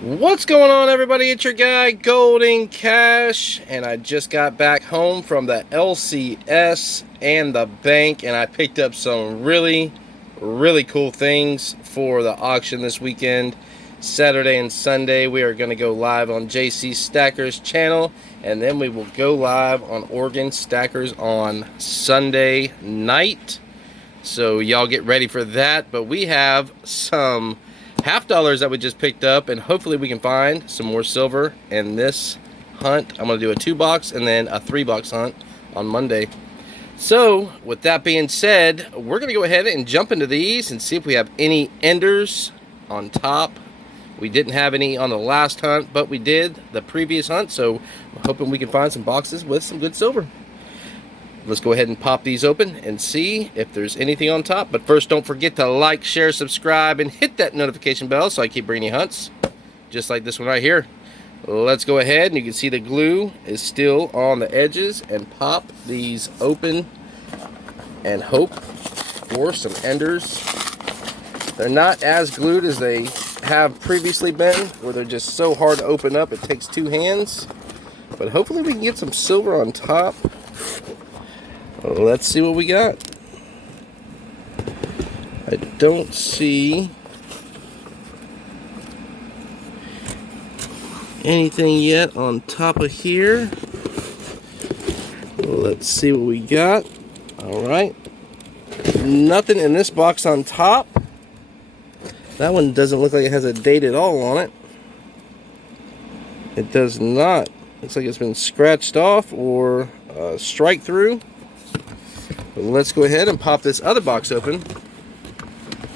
What's going on, everybody? It's your guy Golden Cash, and I just got back home from the LCS and the bank, and I picked up some really cool things for the auction this weekend. Saturday and Sunday we are going to go live on JC Stackers channel, and then we will go live on Oregon Stackers on Sunday night. So y'all get ready for that. But we have some half dollars that we just picked up, and hopefully we can find some more silver in this hunt. I'm going to do a 2-box and then a 3-box hunt on Monday. So with that being said, we're going to go ahead and jump into these and see if we have any enders on top. We didn't have any on the last hunt, but we did the previous hunt, so I'm hoping we can find some boxes with some good silver. Let's go ahead and pop these open and see if there's anything on top. But first, don't forget to like, share, subscribe, and hit that notification bell so I keep bringing you hunts just like this one right here. Let's go ahead, and you can see the glue is still on the edges, and pop these open and hope for some enders. They're not as glued as they have previously been, where they're just so hard to open up it takes 2 hands. But hopefully we can get some silver on top. Let's see what we got. I don't see anything yet on top of here. Let's see what we got. Alright. Nothing in this box on top. That one doesn't look like it has a date at all on it. It does not. Looks like it's been scratched off or strike through. Let's go ahead and pop this other box open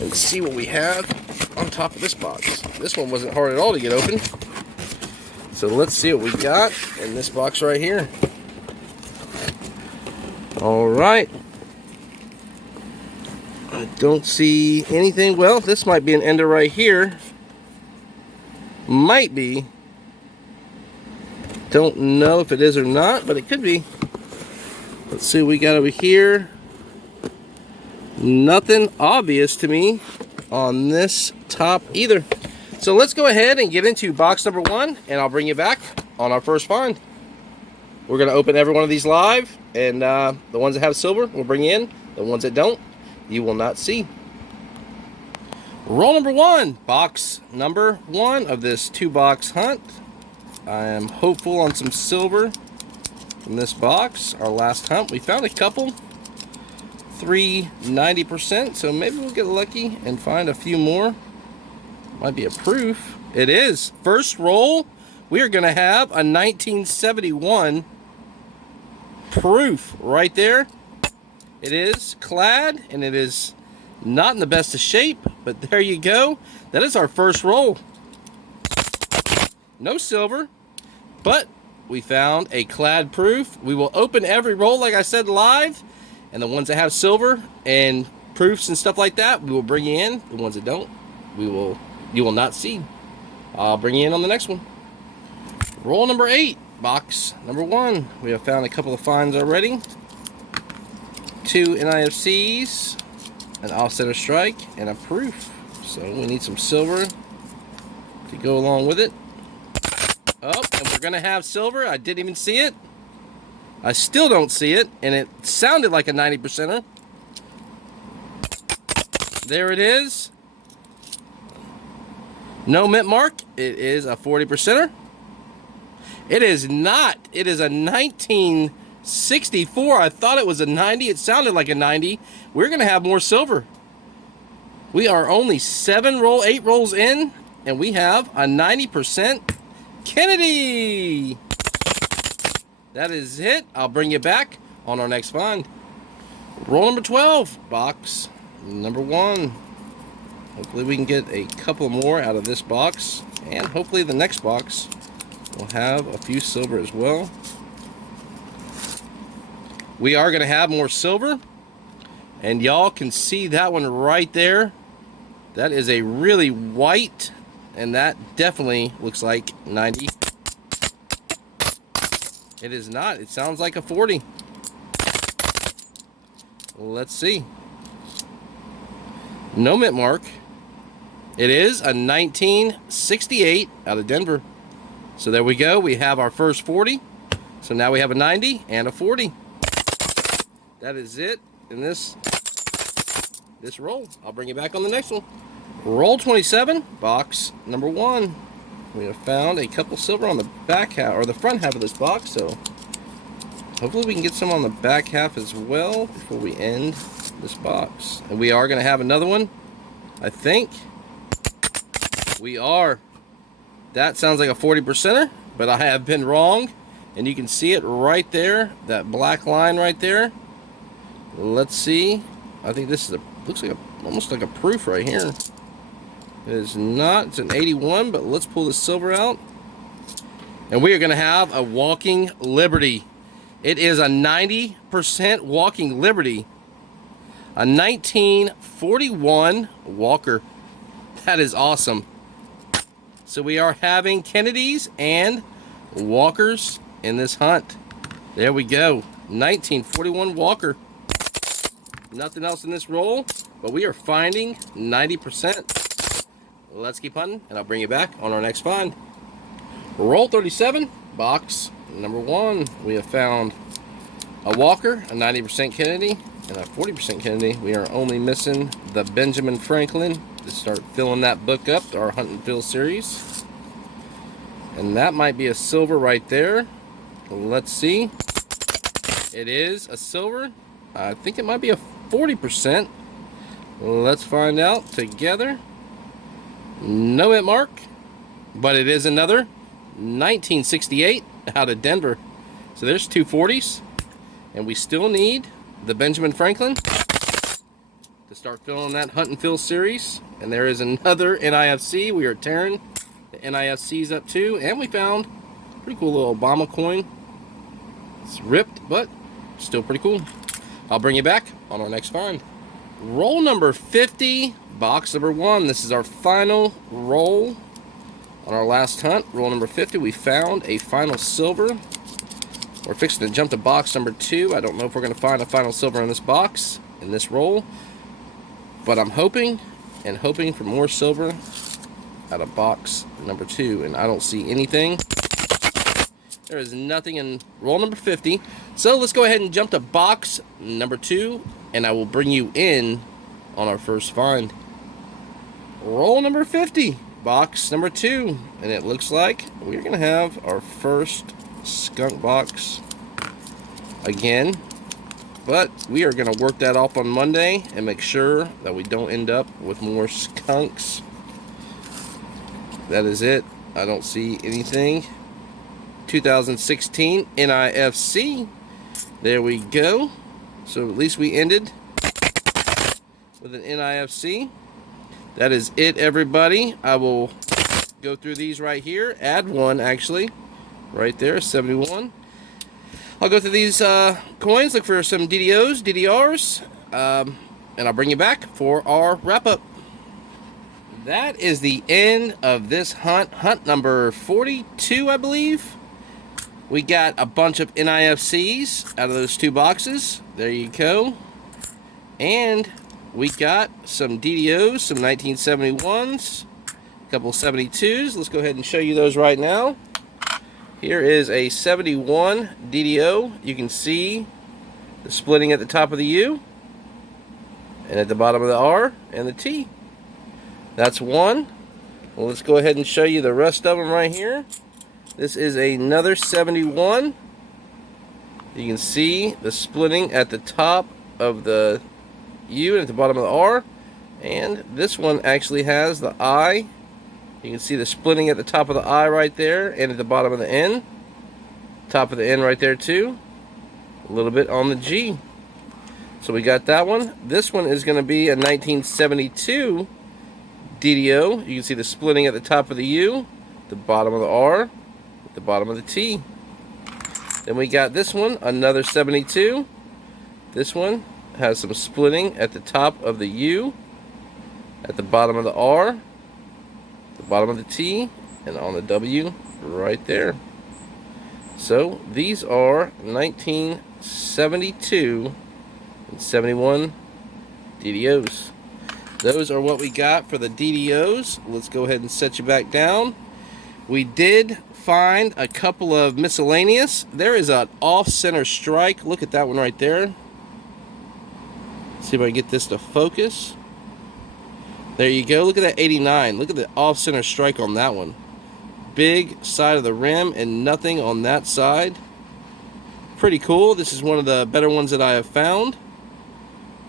and see what we have on top of this box. This one wasn't hard at all to get open. So let's see what we got in this box right here. Alright. I don't see anything. Well, this might be an ender right here. Might be. Don't know if it is or not, but it could be. Let's see what we got over here. Nothing obvious to me on this top either. So let's go ahead and get into box number 1, and I'll bring you back on our first find. We're going to open every one of these live, and the ones that have silver we'll bring you in. The ones that don't, you will not see. Roll number 1, box number 1 of this 2-box hunt. I am hopeful on some silver from this box. Our last hunt we found a couple, 90%, so maybe we'll get lucky and find a few more. Might be a proof. It is. First roll, we are going to have a 1971 proof right there. It is clad, and it is not in the best of shape, but there you go. That is our first roll. No silver, but we found a clad proof. We will open every roll, like I said, live. And the ones that have silver and proofs and stuff like that, we will bring you in. The ones that don't, you will not see. I'll bring you in on the next one. Roll number 8, box number 1. We have found a couple of finds already. 2 NIFCs, an off-center strike, and a proof. So we need some silver to go along with it. Oh, and we're going to have silver. I didn't even see it. I still don't see it, and it sounded like a 90%er. There it is. No mint mark. It is a 40%er. It is not. It is a 1964. I thought it was a 90. It sounded like a 90. We're going to have more silver. We are only 8 rolls in, and we have a 90% Kennedy. That is it. I'll bring you back on our next find. Roll number 12, box number 1. Hopefully we can get a couple more out of this box, and hopefully the next box will have a few silver as well. We are going to have more silver, and y'all can see that one right there. That is a really white, and that definitely looks like 90. It is not. It sounds like a 40. Let's see. No mint mark. It is a 1968 out of Denver. So there we go. We have our first 40. So now we have a 90 and a 40. That is it in this roll. I'll bring you back on the next one. Roll 27, box number 1. We have found a couple silver on the back half, or the front half of this box, so hopefully we can get some on the back half as well before we end this box. And we are going to have another one, I think. We are. That sounds like a 40%er, but I have been wrong. And you can see it right there, that black line right there. Let's see. I think this is looks like almost like a proof right here. It is not. It's an 81, but let's pull the silver out. And we are going to have a Walking Liberty. It is a 90% Walking Liberty. A 1941 Walker. That is awesome. So we are having Kennedys and Walkers in this hunt. There we go. 1941 Walker. Nothing else in this roll, but we are finding 90%. Let's keep hunting, and I'll bring you back on our next find. Roll 37, box number 1. We have found a Walker, a 90% Kennedy, and a 40% Kennedy. We are only missing the Benjamin Franklin to start filling that book up, our Hunt and Fill series. And that might be a silver right there. Let's see. It is a silver. I think it might be a 40%. Let's find out together. No hit mark, but it is another 1968 out of Denver. So there's two 40s, and we still need the Benjamin Franklin to start filling that Hunt and Fill series. And there is another NIFC. We are tearing the NIFCs up too, and we found a pretty cool little Obama coin. It's ripped, but still pretty cool. I'll bring you back on our next find. Roll number 50, box number 1. This is our final roll on our last hunt. Roll number 50, we found a final silver. We're fixing to jump to box number 2. I don't know if we're going to find a final silver in this box, in this roll, but I'm hoping and hoping for more silver out of box number 2, and I don't see anything. There is nothing in roll number 50. So let's go ahead and jump to box number 2, and I will bring you in on our first find. Roll number 50, box number 2, and it looks like we're going to have our first skunk box again, but we are going to work that off on Monday and make sure that we don't end up with more skunks. That is it. I don't see anything. 2016 NIFC. There we go. So at least we ended with an NIFC. That is it, everybody. I will go through these right here. Add one, actually. Right there, 71. I'll go through these coins, look for some DDOs, DDRs, and I'll bring you back for our wrap-up. That is the end of this hunt. Hunt number 42, I believe. We got a bunch of NIFCs out of those two boxes. There you go. And we got some DDOs, some 1971s, a couple 72s. Let's go ahead and show you those right now. Here is a 71 DDO. You can see the splitting at the top of the U and at the bottom of the R and the T. That's one. Well, let's go ahead and show you the rest of them right here. This is another 71. You can see the splitting at the top of the U and at the bottom of the R. And this one actually has the I. You can see the splitting at the top of the I right there and at the bottom of the N. Top of the N right there too. A little bit on the G. So we got that one. This one is going to be a 1972 DDO. You can see the splitting at the top of the U, the bottom of the R, at the bottom of the T. Then we got this one, another 72. This one has some splitting at the top of the U, at the bottom of the R, the bottom of the T, and on the W right there. So these are 1972 and 71 DDOs. those are what we got for the DDOs. Let's go ahead and set you back down. We did find a couple of miscellaneous. There is an off-center strike. Look at that one right there. See if I can get this to focus. There you go. Look at that 89. Look at the off-center strike on that one. Big side of the rim and nothing on that side. Pretty cool. This is one of the better ones that I have found.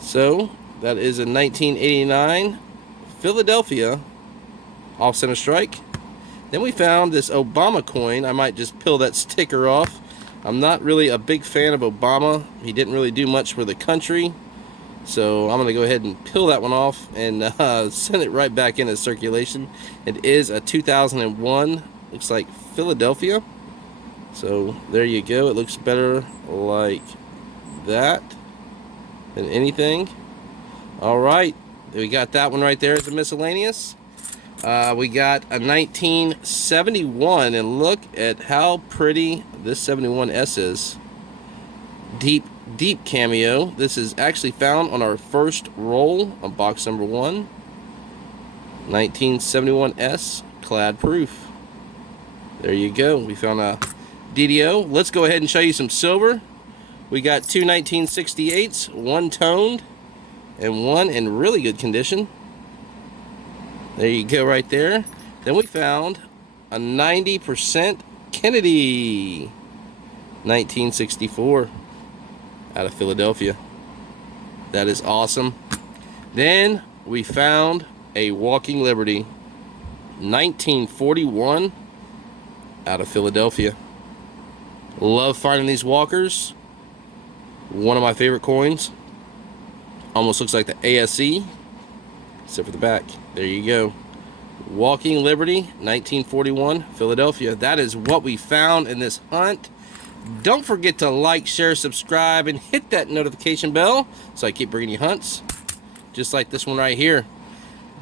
So that is a 1989 Philadelphia off-center strike. Then we found this Obama coin. I might just peel that sticker off. I'm not really a big fan of Obama. He didn't really do much for the country. So I'm going to go ahead and peel that one off and send it right back into circulation. It is a 2001, looks like Philadelphia. So there you go. It looks better like that than anything. All right, we got that one right there as a miscellaneous. We got a 1971, and look at how pretty this 71S is. Deep cameo. This is actually found on our first roll on box number 1. 1971S clad proof. There you go. We found a DDO. Let's go ahead and show you some silver. We got two 1968s, one toned and one in really good condition. There you go right there. Then we found a 90% Kennedy 1964 out of Philadelphia. That is awesome. Then we found a Walking Liberty 1941 out of Philadelphia. Love finding these walkers. One of my favorite coins. Almost looks like the ASE, except for the back. There you go. Walking Liberty 1941 Philadelphia. That is what we found in this hunt. Don't forget to like, share, subscribe, and hit that notification bell so I keep bringing you hunts just like this one right here.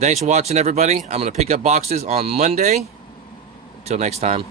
Thanks for watching, everybody. I'm going to pick up boxes on Monday. Until next time.